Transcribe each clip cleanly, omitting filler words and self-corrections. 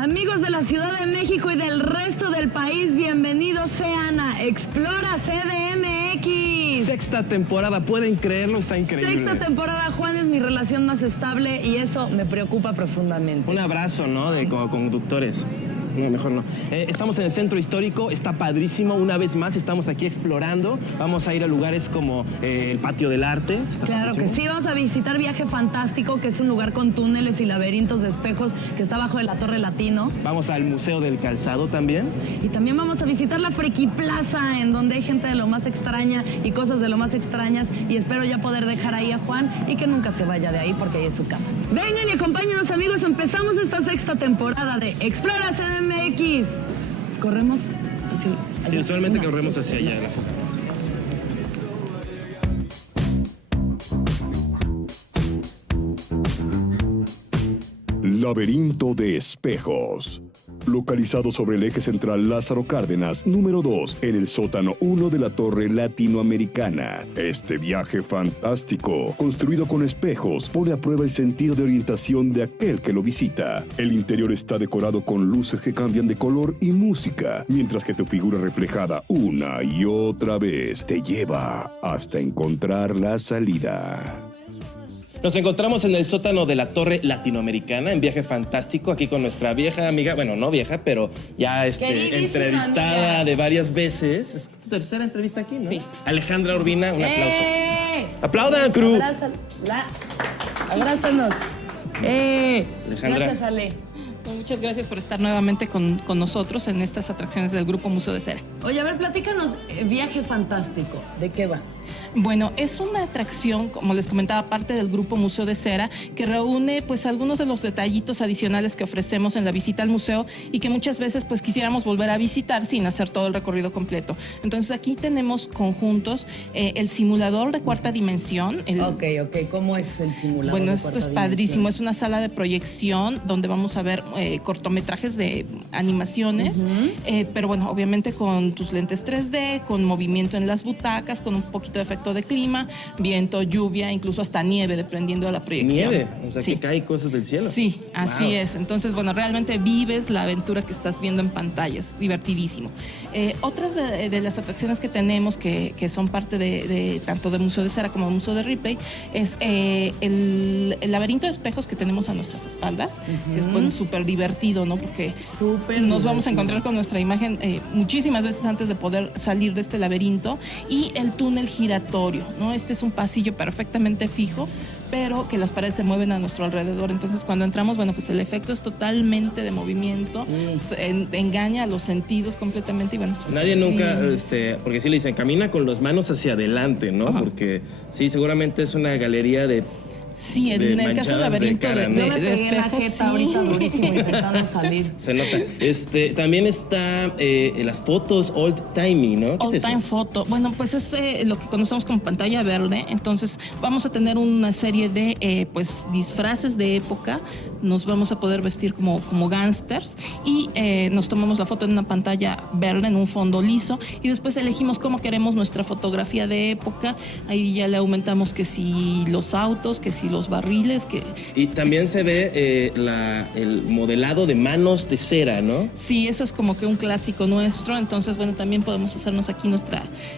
Amigos de la Ciudad de México y del resto del país, bienvenidos sean a Explora CDMX. Sexta temporada, ¿pueden creerlo? Está increíble. Sexta temporada, Juan es mi relación más estable y eso me preocupa profundamente. Un abrazo, ¿no? De como conductores. No, mejor no. Estamos en el centro histórico, está padrísimo. Una vez más estamos aquí explorando. Vamos a ir a lugares como el Patio del Arte. Claro que sí, vamos a visitar Viaje Fantástico, que es un lugar con túneles y laberintos de espejos que está abajo de la Torre Latino. Vamos al Museo del Calzado también. Y también vamos a visitar la Friki Plaza, en donde hay gente de lo más extraña y cosas de lo más extrañas. Y espero ya poder dejar ahí a Juan y que nunca se vaya de ahí porque ahí es su casa. Vengan y acompáñenos, amigos. Empezamos esta sexta temporada de Explora CDMX. Corremos hacia... Sí, usualmente corremos hacia allá. Laberinto de espejos. Localizado sobre el eje central Lázaro Cárdenas, número 2, en el sótano 1 de la Torre Latinoamericana. Este viaje fantástico, construido con espejos, pone a prueba el sentido de orientación de aquel que lo visita. El interior está decorado con luces que cambian de color y música, mientras que tu figura reflejada una y otra vez te lleva hasta encontrar la salida. Nos encontramos en el sótano de la Torre Latinoamericana en Viaje Fantástico, aquí con nuestra vieja amiga, bueno, no vieja, pero ya entrevistada amiga de varias veces. Es tu tercera entrevista aquí, ¿no? Sí. Alejandra Urbina, un aplauso. ¡Aplaudan, crew! Abrázanos. Alejandra. Gracias, Ale. Muchas gracias por estar nuevamente con nosotros en estas atracciones del Grupo Museo de Cera. Oye, a ver, platícanos, Viaje Fantástico, ¿de qué va? Bueno, es una atracción, como les comentaba, parte del Grupo Museo de Cera, que reúne pues algunos de los detallitos adicionales que ofrecemos en la visita al museo y que muchas veces pues quisiéramos volver a visitar sin hacer todo el recorrido completo. Entonces aquí tenemos conjuntos, el simulador de cuarta dimensión. Ok, ¿cómo es el simulador? Bueno, de esto es cuarta padrísimo, dimensión? es una sala de proyección donde vamos a ver cortometrajes de animaciones, pero bueno, obviamente con tus lentes 3D, con movimiento en las butacas, con un poquito de efecto de clima, viento, lluvia, incluso hasta nieve, dependiendo de la proyección. ¿Nieve? O sea, sí. que cae cosas del cielo. Sí, así es. Entonces, bueno, realmente vives la aventura que estás viendo en pantalla, es divertidísimo. Otras de las atracciones que tenemos, que son parte de tanto del Museo de Cera como del Museo de Ripley, es el laberinto de espejos que tenemos a nuestras espaldas, que es bueno, súper divertido, ¿no? Porque nos vamos a encontrar con nuestra imagen muchísimas veces antes de poder salir de este laberinto, y el túnel giratorio, ¿no? Este es un pasillo perfectamente fijo, pero que las paredes se mueven a nuestro alrededor. Entonces, cuando entramos, bueno, pues el efecto es totalmente de movimiento, engaña a los sentidos completamente y bueno, pues nadie nunca, porque sí le dicen, camina con las manos hacia adelante, ¿no? Ajá. Porque sí, seguramente es una galería de... Sí, en el caso del laberinto de cara, ¿no? Yo me pegué la espejos, jeta ahorita durísimo intentando salir. Se nota. También está las fotos old timey, ¿no? ¿Qué Old es eso? Time Photo. Bueno, pues es lo que conocemos como pantalla verde. Entonces vamos a tener una serie de pues disfraces de época. Nos vamos a poder vestir como gángsters y nos tomamos la foto en una pantalla verde, en un fondo liso, y después elegimos cómo queremos nuestra fotografía de época. Ahí ya le aumentamos que si los autos, que si los barriles, que... Y también se ve el modelado de manos de cera, ¿no? Sí, eso es como que un clásico nuestro. Entonces, bueno, también podemos hacernos aquí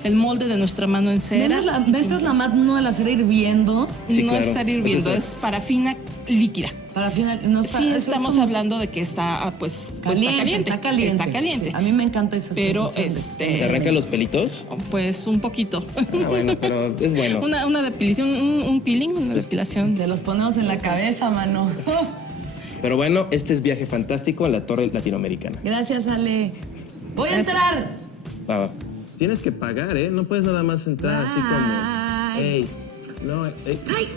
el molde de nuestra mano en cera. ¿Metes la mano de la cera hirviendo? Sí, no claro. es estar hirviendo, Entonces, es parafina líquida. Para final, no está, Sí, eso estamos es como hablando de que está, pues, caliente. está caliente. Sí, a mí me encanta esa Pero, sensación ¿te arranca los pelitos? pues, un poquito. Ah, bueno, pero es bueno. Una depilación, un peeling, una depilación. Te los ponemos en la cabeza, mano. Pero bueno, este es Viaje Fantástico en la Torre Latinoamericana. Gracias, Ale. ¡Voy a Gracias. entrar! Va. Tienes que pagar, ¿eh? No puedes nada más entrar así como... Bye. Ey, no, ey. ¡Ay!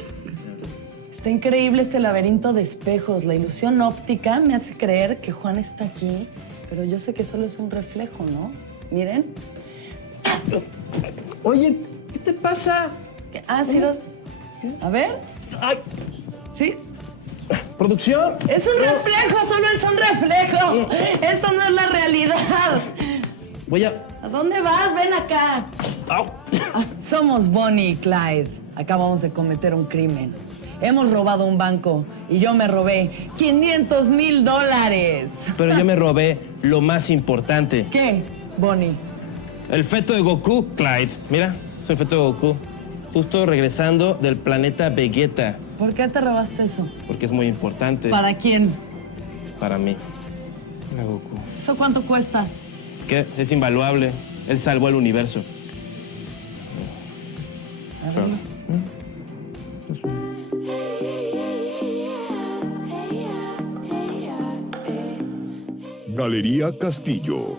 Está increíble este laberinto de espejos. La ilusión óptica me hace creer que Juan está aquí, pero yo sé que solo es un reflejo, ¿no? Miren. Oye, ¿qué te pasa? ¿Qué ha sido? A ver. ¡Ay! ¿Sí? ¡Producción! Es un reflejo, solo es un reflejo. Esto no es la realidad. Voy a... ¿A dónde vas? Ven acá. ¡Au! Somos Bonnie y Clyde. acabamos de cometer un crimen. Hemos robado un banco y yo me robé $500,000. Pero yo me robé lo más importante. ¿Qué, Bonnie? El feto de Goku, Clyde. Mira, es el feto de Goku. Justo regresando del planeta Vegeta. ¿Por qué te robaste eso? Porque es muy importante ¿Para quién? para mí. Mira, Goku. ¿Eso cuánto cuesta? ¿Qué? Es invaluable. Él salvó el universo. Galería Castillo.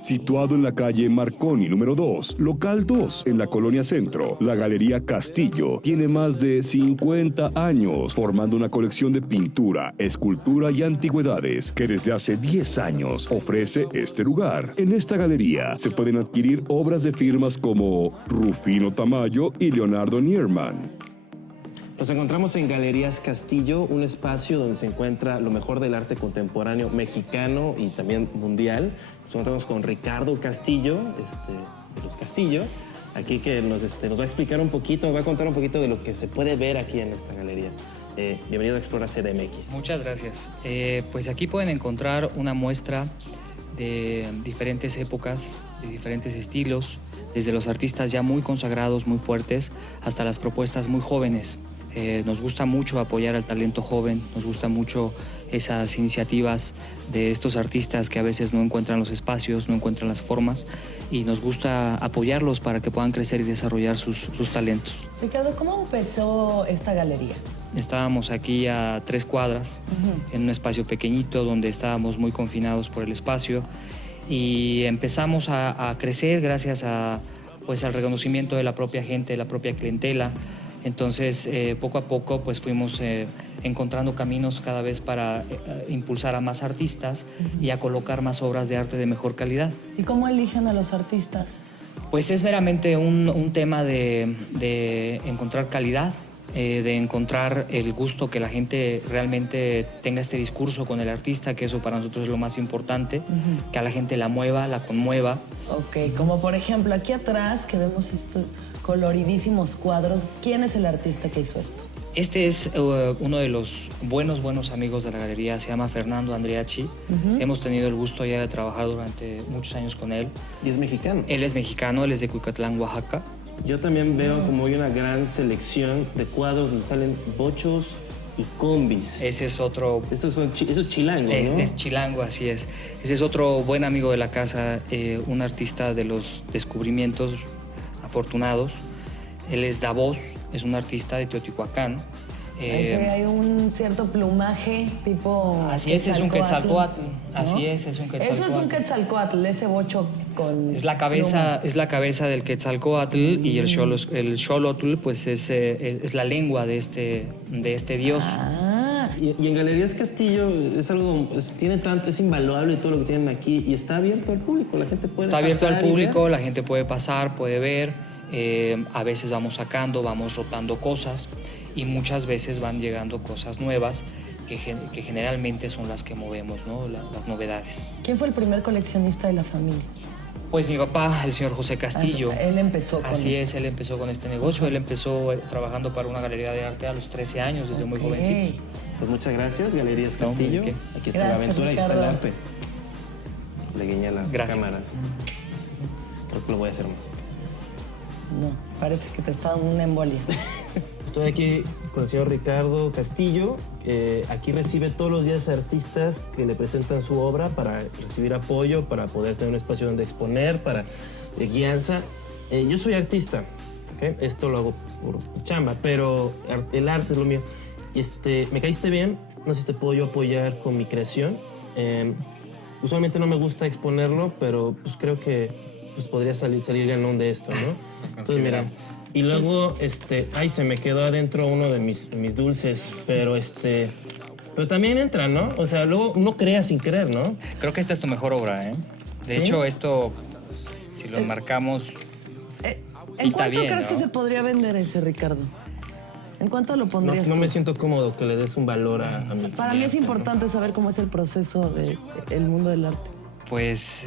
Situado en la calle Marconi número 2, local 2, en la Colonia Centro, la Galería Castillo tiene más de 50 años formando una colección de pintura, escultura y antigüedades que desde hace 10 años ofrece este lugar. En esta galería se pueden adquirir obras de firmas como Rufino Tamayo y Leonardo Nierman. Nos encontramos en Galerías Castillo, un espacio donde se encuentra lo mejor del arte contemporáneo mexicano y también mundial. Nos encontramos con Ricardo Castillo, de los Castillo, aquí que nos va a explicar un poquito, va a contar un poquito de lo que se puede ver aquí en esta galería. Bienvenido a Explora CDMX. Muchas gracias. Pues aquí pueden encontrar una muestra de diferentes épocas, de diferentes estilos, desde los artistas ya muy consagrados, muy fuertes, hasta las propuestas muy jóvenes. Nos gusta mucho apoyar al talento joven, nos gusta mucho esas iniciativas de estos artistas que a veces no encuentran los espacios, no encuentran las formas, y nos gusta apoyarlos para que puedan crecer y desarrollar sus talentos. Ricardo, ¿cómo empezó esta galería? Estábamos aquí a 3 cuadras, en un espacio pequeñito donde estábamos muy confinados por el espacio, y empezamos a crecer gracias al reconocimiento de la propia gente, de la propia clientela. Entonces, poco a poco, pues fuimos encontrando caminos cada vez para impulsar a más artistas y a colocar más obras de arte de mejor calidad. ¿Y cómo eligen a los artistas? Pues es meramente un tema de encontrar calidad, de encontrar el gusto, que la gente realmente tenga este discurso con el artista, que eso para nosotros es lo más importante, que a la gente la mueva, la conmueva. Ok, como por ejemplo aquí atrás que vemos estos coloridísimos cuadros. ¿Quién es el artista que hizo esto? Este es uno de los buenos amigos de la galería, se llama Fernando Andreachi. Hemos tenido el gusto ya de trabajar durante muchos años con él. Y es mexicano. Él es mexicano, él es de Cuicatlán, Oaxaca. Yo también veo como hay una gran selección de cuadros donde salen bochos y combis. Ese es otro... Eso es chilango, ¿no? Es chilango, así es. Ese es otro buen amigo de la casa, un artista de los descubrimientos afortunados. Él es Davos, es un artista de Teotihuacán. Hay un cierto plumaje tipo... Así es un quetzalcóatl. ¿no? Así es un quetzalcóatl. Eso es un quetzalcóatl, ese bocho con es la cabeza, plumas. es la cabeza del quetzalcóatl y el xolotl, pues es la lengua de este dios. Y en Galerías Castillo es algo, es invaluable todo lo que tienen aquí y está abierto al público, la gente puede Está abierto pasar al y público, ver. la gente puede pasar, puede ver. A veces vamos sacando, vamos rotando cosas y muchas veces van llegando cosas nuevas que generalmente son las que movemos, ¿no? Las novedades. ¿Quién fue el primer coleccionista de la familia? Pues mi papá, el señor José Castillo. Él empezó con Así eso. es, él empezó con este negocio. Él empezó trabajando para una galería de arte a los 13 años, desde muy jovencito. Pues muchas gracias, Galerías No, Castillo. ¿de qué? Aquí está Gracias, la aventura y está el Ricardo. arte. Le guiñé la Gracias. cámara. Creo que lo voy a hacer más. No, parece que te está dando una embolia. Estoy aquí con el señor Ricardo Castillo. Aquí recibe todos los días artistas que le presentan su obra para recibir apoyo, para poder tener un espacio donde exponer, para guianza. Yo soy artista, ¿okay? Esto lo hago por chamba, pero el arte es lo mío. Me caíste bien, no sé si te puedo yo apoyar con mi creación. Usualmente no me gusta exponerlo, pero pues creo que podría salir ganón de esto, ¿no? Entonces, mira, y luego, ay, se me quedó adentro uno de mis dulces, pero también entra, ¿no? O sea, luego uno crea sin querer, ¿no? Creo que esta es tu mejor obra, ¿eh? De ¿Sí? hecho, esto, si lo enmarcamos, ¿En pinta cuánto bien, crees ¿no? que se podría vender ese, Ricardo? ¿En cuánto lo No, pondrías no tú? me siento cómodo que le des un valor a mi... Para mí es importante saber cómo es el proceso del mundo del arte. pues,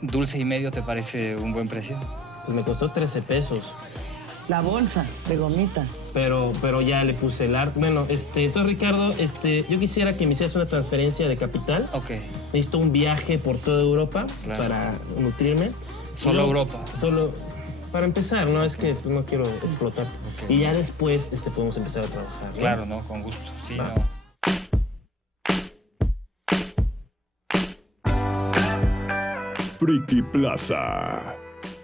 dulce y medio, ¿te parece un buen precio? Pues me costó 13 pesos. La bolsa de gomitas. Pero ya le puse el arte. Bueno, entonces, Ricardo, yo quisiera que me hicieras una transferencia de capital. Ok. Necesito un viaje por toda Europa para nutrirme. Solo Europa. Solo para empezar, ¿no? Es que no quiero explotar. Okay. Y ya después podemos empezar a trabajar, ¿no? Claro, no, con gusto. Sí, Va. no. Friki Plaza.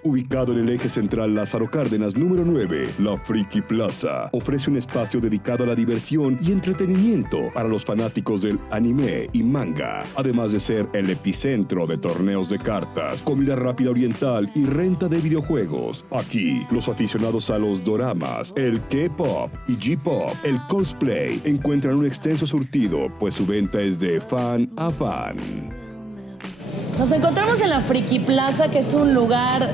Ubicado en el eje central Lázaro Cárdenas número 9, la Friki Plaza ofrece un espacio dedicado a la diversión y entretenimiento para los fanáticos del anime y manga, además de ser el epicentro de torneos de cartas, comida rápida oriental y renta de videojuegos. Aquí, los aficionados a los doramas, el K-pop y J-pop, el cosplay, encuentran un extenso surtido, pues su venta es de fan a fan. Nos encontramos en la Friki Plaza, que es un lugar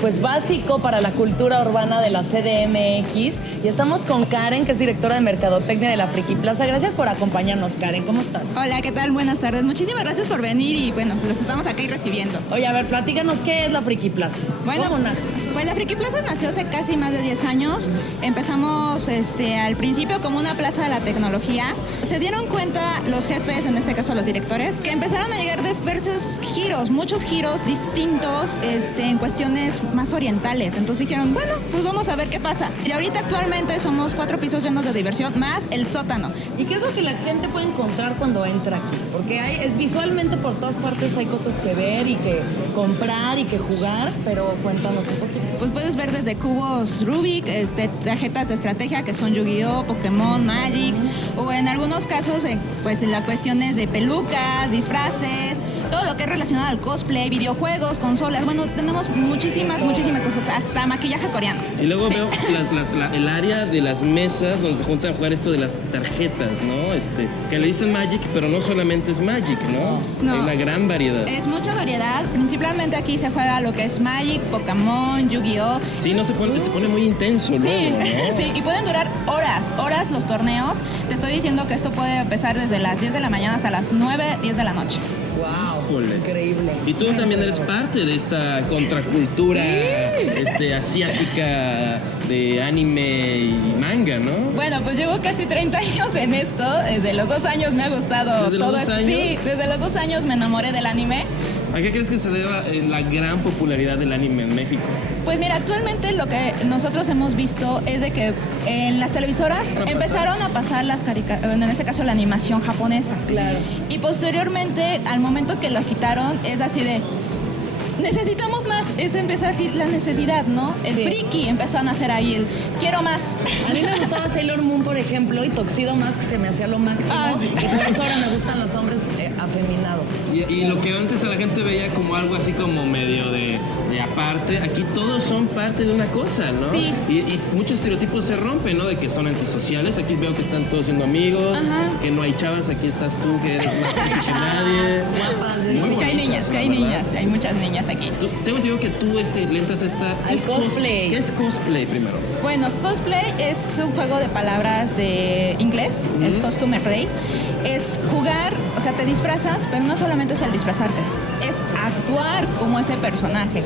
pues básico para la cultura urbana de la CDMX. Y estamos con Karen, que es directora de Mercadotecnia de la Friki Plaza. Gracias por acompañarnos, Karen. ¿Cómo estás? Hola, ¿qué tal? Buenas tardes. Muchísimas gracias por venir y bueno, los estamos aquí recibiendo. Oye, a ver, platícanos qué es la Friki Plaza. Bueno, ¿Cómo nace? Pues la Friki Plaza nació hace casi más de 10 años. Empezamos al principio como una plaza de la tecnología. Se dieron cuenta los jefes, en este caso los directores, que empezaron a llegar diversos giros, muchos giros distintos en cuestiones más orientales. Entonces dijeron, bueno, pues vamos a ver qué pasa. Y ahorita actualmente somos 4 pisos llenos de diversión, más el sótano. ¿Y qué es lo que la gente puede encontrar cuando entra aquí? Porque visualmente por todas partes hay cosas que ver y que comprar y que jugar, pero cuéntanos un poquito. Pues puedes ver desde cubos Rubik, tarjetas de estrategia que son Yu-Gi-Oh, Pokémon, Magic, o en algunos casos, pues en las cuestiones de pelucas, disfraces, todo lo que es relacionado al cosplay, videojuegos, consolas. Bueno, tenemos muchísimas cosas, hasta maquillaje coreano. Y luego Sí. veo el área de las mesas donde se juntan a jugar esto de las tarjetas, ¿no? Que le dicen Magic, pero no solamente es Magic, ¿no? No. Hay una gran variedad. Es mucha variedad. Principalmente aquí se juega lo que es Magic, Pokémon, Yu-Gi-Oh. Sí, se pone muy intenso luego, Sí, ¿no? sí, y pueden durar horas los torneos. Te estoy diciendo que esto puede empezar desde las 10 de la mañana hasta las 9, 10 de la noche. ¡Wow! Híjole. Increíble. Y tú también eres parte de esta contracultura asiática de anime y manga, ¿no? Bueno, pues llevo casi 30 años en esto. Desde los 2 años me ha gustado ¿Desde los todo 2 esto. años? Sí, desde los 2 años me enamoré del anime. ¿A qué crees que se deba la gran popularidad del anime en México? Pues mira, actualmente lo que nosotros hemos visto es de que en las televisoras empezaron a pasar las en este caso la animación japonesa. Claro. Y posteriormente, al momento que lo quitaron, es así de... Necesitamos más, empezó así la necesidad, ¿no? El Sí. friki empezó a nacer ahí, el quiero más. A mí me gustaba Sailor Moon, por ejemplo, y Tuxedo Mask se me hacía lo máximo. Ah, sí. Y por eso ahora me gustan los hombres afeminados. Y lo que antes a la gente veía como algo así como medio de aparte, aquí todos son parte de una cosa, ¿no? Sí. Y muchos estereotipos se rompen, ¿no? De que son antisociales. Aquí veo que están todos siendo amigos, Ajá. que no hay chavas, aquí estás tú, que eres más friki que nadie. Guapas, Muy sí. bonito, Que hay niñas, que hay ¿verdad? niñas, hay muchas niñas aquí. Tengo entendido que tú le entras a esta... Al ¿qué es cosplay. ¿Qué es cosplay primero? Bueno, cosplay es un juego de palabras de inglés, es costume play. Es jugar, o sea, te disfrazas, pero no solamente es el disfrazarte, es actuar como ese personaje.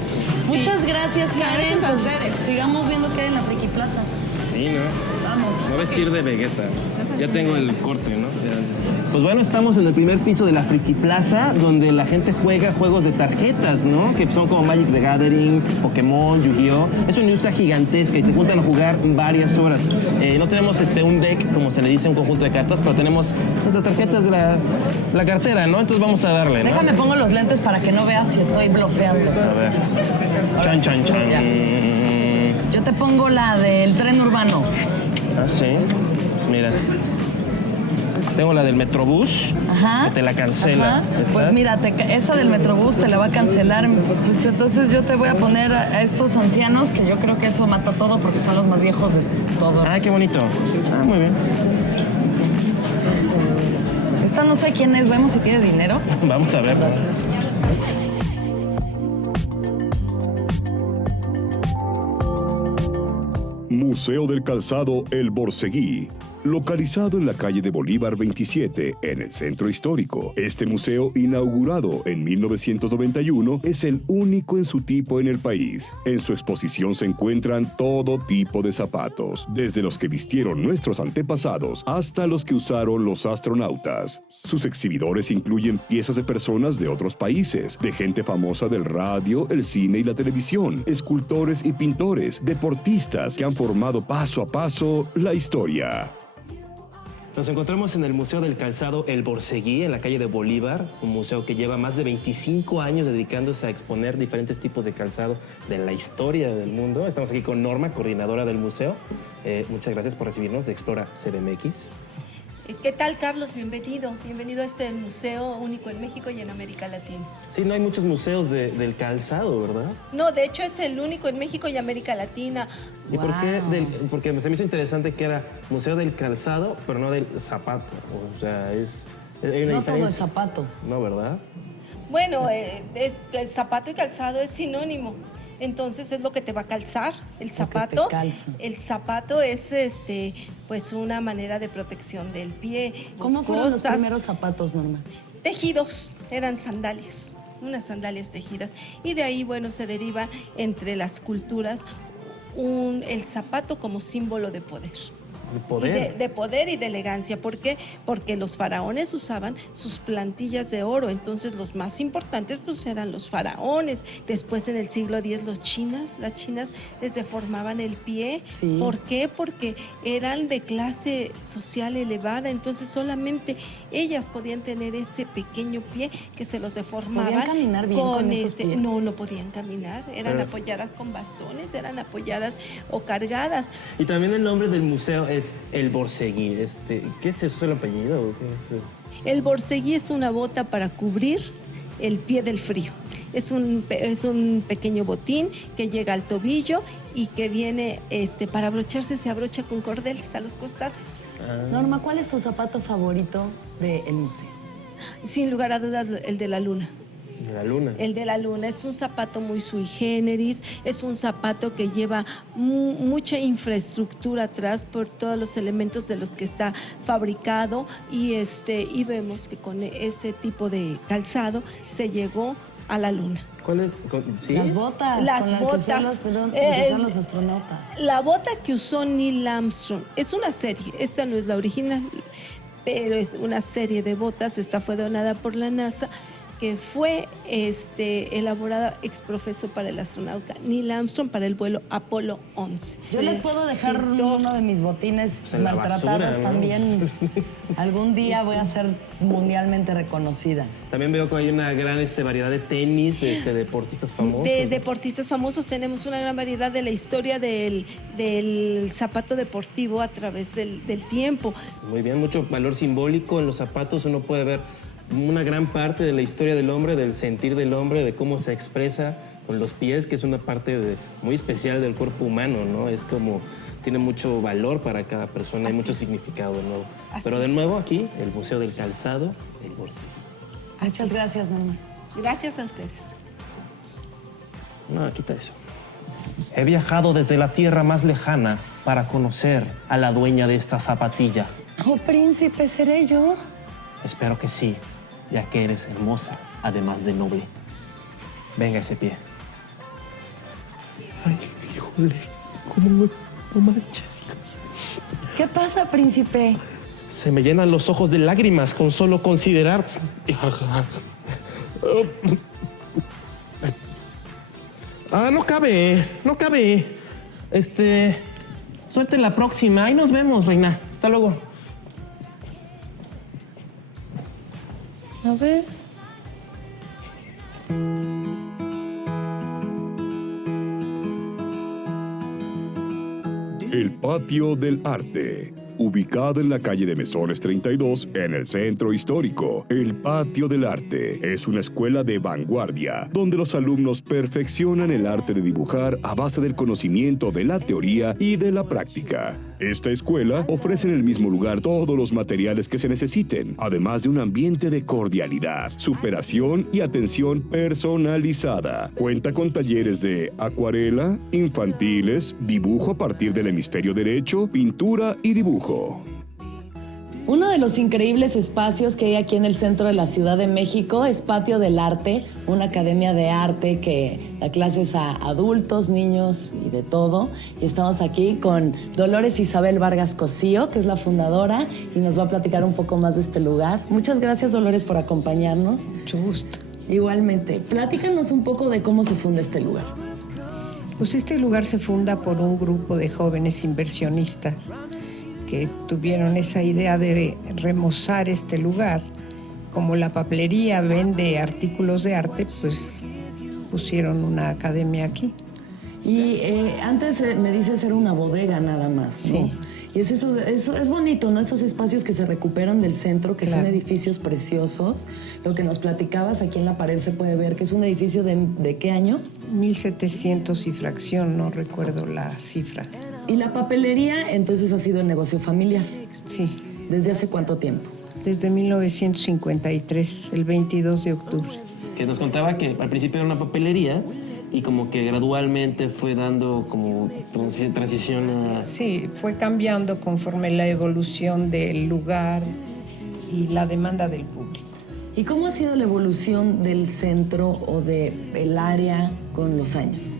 Muchas Sí. gracias, Karen. Gracias a Pues ustedes. sigamos viendo qué hay en la Friki Plaza. Sí, ¿no? Vamos. Me voy a vestir de Vegeta. Gracias. Ya tengo el corte, ¿no? Pues bueno, estamos en el primer piso de la Friki Plaza, donde la gente juega juegos de tarjetas, ¿no? Que son como Magic the Gathering, Pokémon, Yu-Gi-Oh! Es una industria gigantesca y se juntan a jugar varias horas. No tenemos un deck, como se le dice, un conjunto de cartas, pero tenemos las tarjetas de la cartera, ¿no? Entonces vamos a darle, ¿no? Déjame pongo los lentes para que no veas si estoy blofeando. A ver. Chan, chan, chan. Ya. Yo te pongo la del tren urbano. Ah, sí. Pues mira. Tengo la del Metrobús, Ajá. que te la cancela. Ajá. ¿Estás? Pues mira, esa del Metrobús te la va a cancelar. Pues entonces yo te voy a poner a estos ancianos, que yo creo que eso mata todo porque son los más viejos de todos. Ah, qué bonito. Ah, muy bien. Esta no sé quién es, vemos si tiene dinero. Vamos a ver. Museo del Calzado El Borceguí, localizado en la calle de Bolívar 27, en el centro histórico. Este museo, inaugurado en 1991, es el único en su tipo en el país. En su exposición se encuentran todo tipo de zapatos, desde los que vistieron nuestros antepasados hasta los que usaron los astronautas. Sus exhibidores incluyen piezas de personas de otros países, de gente famosa del radio, el cine y la televisión, escultores y pintores, deportistas que han formado paso a paso la historia. Nos encontramos en el Museo del Calzado El Borceguí, en la calle de Bolívar, un museo que lleva más de 25 años dedicándose a exponer diferentes tipos de calzado de la historia del mundo. Estamos aquí con Norma, coordinadora del museo. Muchas gracias por recibirnos de Explora CDMX. ¿Qué tal, Carlos? Bienvenido. Bienvenido a este museo único en México y en América Latina. Sí, no hay muchos museos del calzado, ¿verdad? No, de hecho es el único en México y América Latina. ¿Y por qué? Porque se me hizo interesante que era Museo del Calzado, pero no del zapato. O sea, hay una No diferencia. todo es zapato. No, ¿verdad? Bueno, el zapato y calzado es sinónimo. Entonces es lo que te va a calzar, el zapato. te calza. El zapato es pues una manera de protección del pie. ¿Cómo fueron los primeros zapatos, Norma? Tejidos, eran sandalias, unas sandalias tejidas. Y de ahí, bueno, se deriva entre las culturas el zapato como símbolo de poder. De poder. De poder y de elegancia. ¿Por qué? Porque los faraones usaban sus plantillas de oro. Entonces los más importantes pues eran los faraones. Después en el siglo X las chinas les deformaban el pie. Sí. ¿Por qué? Porque eran de clase social elevada. Entonces solamente ellas podían tener ese pequeño pie que se los deformaban. ¿Podían caminar bien con esos pies? No podían caminar. Eran Pero- apoyadas con bastones, eran apoyadas o cargadas. Y también el nombre del museo es El Borceguí. ¿Qué es eso? ¿Es el apellido? ¿O qué es eso? El borceguí es una bota para cubrir el pie del frío. Es un pequeño botín que llega al tobillo y que viene para abrocharse, se abrocha con cordeles a los costados. Norma, ¿cuál es tu zapato favorito del museo? Sin lugar a dudas, el de la luna. De la luna. El de la luna es un zapato muy sui generis, es un zapato que lleva mucha infraestructura atrás por todos los elementos de los que está fabricado y vemos que con ese tipo de calzado se llegó a la luna. ¿Cuál es? ¿Sí? Las botas. Las con las botas. que usaron los astronautas. La bota que usó Neil Armstrong es una serie, esta no es la original, pero es una serie de botas, esta fue donada por la NASA, que fue elaborada exprofeso para el astronauta Neil Armstrong para el vuelo Apolo 11. Yo les puedo dejar uno de mis botines Pues en la maltratados basura, ¿no? también. Algún día voy a ser mundialmente reconocida. También veo que hay una gran variedad de tenis, deportistas famosos. De deportistas famosos tenemos una gran variedad de la historia del zapato deportivo a través del tiempo. Muy bien, mucho valor simbólico en los zapatos. Uno puede ver una gran parte de la historia del hombre, del sentir del hombre, de cómo se expresa con los pies, que es una parte muy especial del cuerpo humano, ¿no? Es como, tiene mucho valor para cada persona, hay mucho significado de nuevo. Así Pero de es. nuevo aquí, el Museo del Calzado, El Borceguí. Muchas gracias, Norma. Gracias a ustedes. No, quita eso. He viajado desde la tierra más lejana para conocer a la dueña de esta zapatilla. Oh, príncipe, ¿seré yo? Espero que sí, ya que eres hermosa, además de noble. Venga ese pie. Ay, híjole, no manches. ¿Qué pasa, príncipe? Se me llenan los ojos de lágrimas con solo considerar. No cabe. Suerte en la próxima. Ahí nos vemos, reina. Hasta luego. A ver. El Patio del Arte. Ubicado en la calle de Mesones 32, en el centro histórico. El Patio del Arte es una escuela de vanguardia, donde los alumnos perfeccionan el arte de dibujar a base del conocimiento de la teoría y de la práctica. Esta escuela ofrece en el mismo lugar todos los materiales que se necesiten, además de un ambiente de cordialidad, superación y atención personalizada. Cuenta con talleres de acuarela, infantiles, dibujo a partir del hemisferio derecho, pintura y dibujo. Uno de los increíbles espacios que hay aquí en el centro de la Ciudad de México es Patio del Arte, una academia de arte que da clases a adultos, niños y de todo. Y estamos aquí con Dolores Isabel Vargas Cosío, que es la fundadora, y nos va a platicar un poco más de este lugar. Muchas gracias, Dolores, por acompañarnos. Mucho gusto. Igualmente, platícanos un poco de cómo se funda este lugar. Pues este lugar se funda por un grupo de jóvenes inversionistas que tuvieron esa idea de remozar este lugar. Como la papelería vende artículos de arte, pues pusieron una academia aquí. Y antes me dices era una bodega nada más, ¿no? Sí. Y eso es bonito, ¿no? Esos espacios que se recuperan del centro, que Claro. son edificios preciosos. Lo que nos platicabas aquí en la pared se puede ver que es un edificio de ¿qué año? 1700 y fracción, no recuerdo la cifra. Y la papelería, entonces, ha sido el negocio familiar. Sí, ¿Desde hace cuánto tiempo? desde 1953, el 22 de octubre. Que nos contaba que al principio era una papelería y como que gradualmente fue dando como transición a... Sí, fue cambiando conforme la evolución del lugar y la demanda del público. ¿Y cómo ha sido la evolución del centro o del área con los años?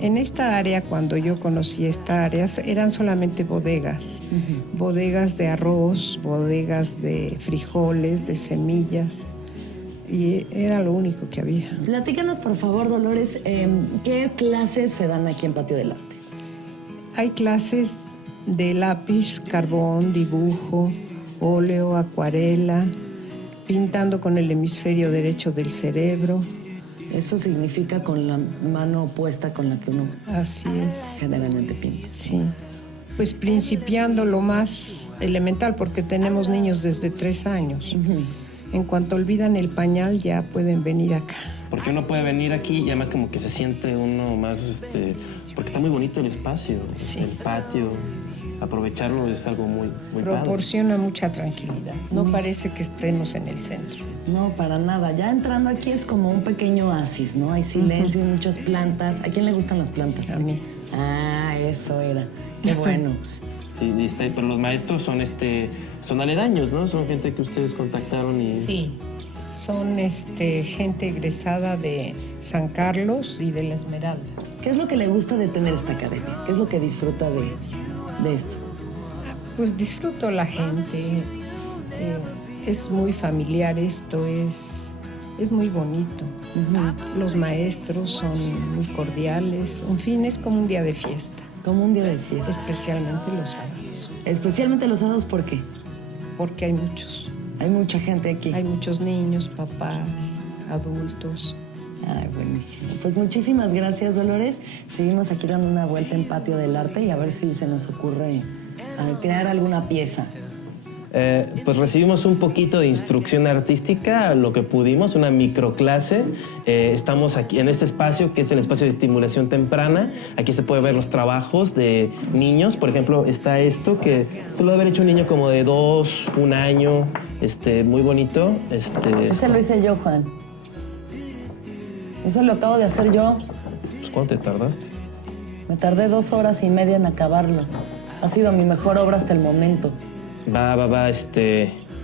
En esta área, cuando yo conocí esta área, eran solamente bodegas. Bodegas de arroz, bodegas de frijoles, de semillas. Y era lo único que había. Platícanos, por favor, Dolores, ¿qué clases se dan aquí en Patio del Arte? Hay clases de lápiz, carbón, dibujo, óleo, acuarela, pintando con el hemisferio derecho del cerebro. Eso significa con la mano opuesta con la que uno Así es. generalmente pinta. Sí. Pues principiando lo más elemental, porque tenemos niños desde 3 años. En cuanto olvidan el pañal, ya pueden venir acá. Porque uno puede venir aquí y además como que se siente uno más, porque está muy bonito el espacio, Sí. el patio. Aprovecharlo es algo muy padre. Proporciona mucha tranquilidad. No parece que estemos en el centro. No, para nada. Ya entrando aquí es como un pequeño oasis, ¿no? Hay silencio y muchas plantas. ¿A quién le gustan las plantas? A mí. Ah, eso era. Qué bueno. Sí, pero los maestros son aledaños, ¿no? Son gente que ustedes contactaron y... Sí. Son gente egresada de San Carlos y de La Esmeralda. ¿Qué es lo que le gusta de tener esta academia? ¿Qué es lo que disfruta de esto? Pues disfruto la gente. Es muy familiar esto, es muy bonito. Los maestros son muy cordiales. En fin, es como un día de fiesta. Como un día de fiesta. Especialmente los sábados. Especialmente los sábados, ¿por qué? Porque hay muchos. Hay mucha gente aquí. Hay muchos niños, papás, adultos. Ay, buenísimo. Pues muchísimas gracias, Dolores. Seguimos aquí dando una vuelta en Patio del Arte y a ver si se nos ocurre crear alguna pieza. Pues recibimos un poquito de instrucción artística, lo que pudimos, una microclase. Estamos aquí en este espacio, que es el espacio de estimulación temprana. Aquí se puede ver los trabajos de niños. Por ejemplo, está esto, que lo debe haber hecho un niño como de 2, 1 año, muy bonito. Ese lo hice yo, Juan. Eso lo acabo de hacer yo. Pues, ¿cuánto te tardaste? Me tardé 2 horas y media en acabarlo. Ha sido mi mejor obra hasta el momento. Va,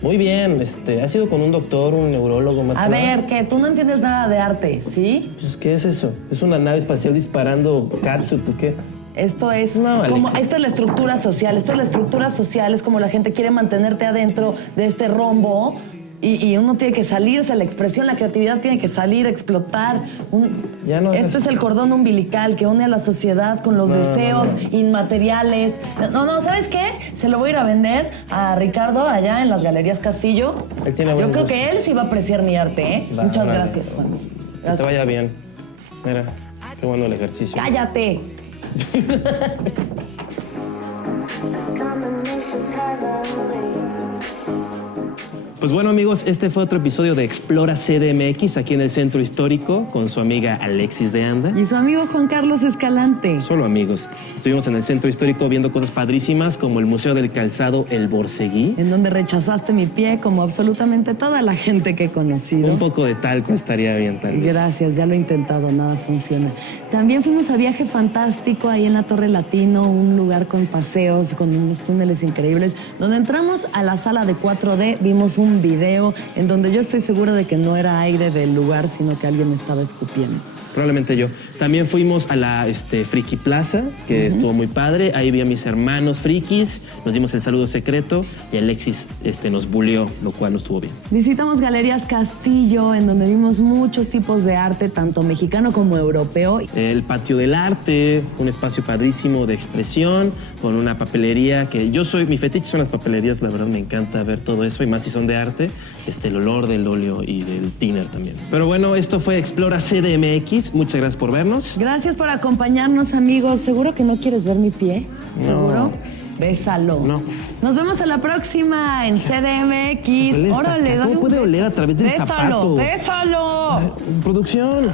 muy bien, ¿has ido con un doctor, un neurólogo más? A ver, que tú no entiendes nada de arte, ¿sí? Pues, ¿qué es eso? ¿Es una nave espacial disparando catsup o qué? Esto es No, como, Alexa. esta es la estructura social. Esta es la estructura social, es como la gente quiere mantenerte adentro de este rombo y uno tiene que salirse, la expresión, la creatividad tiene que salir, explotar. Ya no Este hagas- es el cordón umbilical que une a la sociedad con los deseos inmateriales. No, ¿sabes qué? Se lo voy a ir a vender a Ricardo allá en las Galerías Castillo. Él tiene Yo buen creo gusto. que él sí va a apreciar mi arte, ¿eh? Va, Muchas órale. gracias, Juan. Que te Gracias. vaya bien. Mira, qué bueno el ejercicio. ¡Cállate! Pues bueno, amigos, este fue otro episodio de Explora CDMX aquí en el Centro Histórico con su amiga Alexis de Anda. Y su amigo Juan Carlos Escalante. Solo amigos. Estuvimos en el Centro Histórico viendo cosas padrísimas como el Museo del Calzado El Borseguí. En donde rechazaste mi pie como absolutamente toda la gente que he conocido. Un poco de talco estaría bien, tal vez. Gracias, ya lo he intentado, nada funciona. También fuimos a Viaje Fantástico ahí en la Torre Latino, un lugar con paseos, con unos túneles increíbles, donde entramos a la sala de 4D, vimos un video en donde yo estoy segura de que no era aire del lugar, sino que alguien me estaba escupiendo. Probablemente yo. También fuimos a la Friki Plaza, que estuvo muy padre. Ahí vi a mis hermanos frikis, nos dimos el saludo secreto y Alexis nos buleó, lo cual no estuvo bien. Visitamos Galerías Castillo, en donde vimos muchos tipos de arte, tanto mexicano como europeo. El Patio del Arte, un espacio padrísimo de expresión, con una papelería que mi fetiche son las papelerías, la verdad me encanta ver todo eso, y más si son de arte, el olor del óleo y del thinner también. Pero bueno, esto fue Explora CDMX, muchas gracias por vernos. Gracias por acompañarnos, amigos. ¿Seguro que no quieres ver mi pie? No. ¿Seguro? Bésalo. No. Nos vemos a la próxima en CDMX. Huele Órale, esta- dale ¿Cómo puede oler a través del Bésalo, zapato? bésalo. Producción.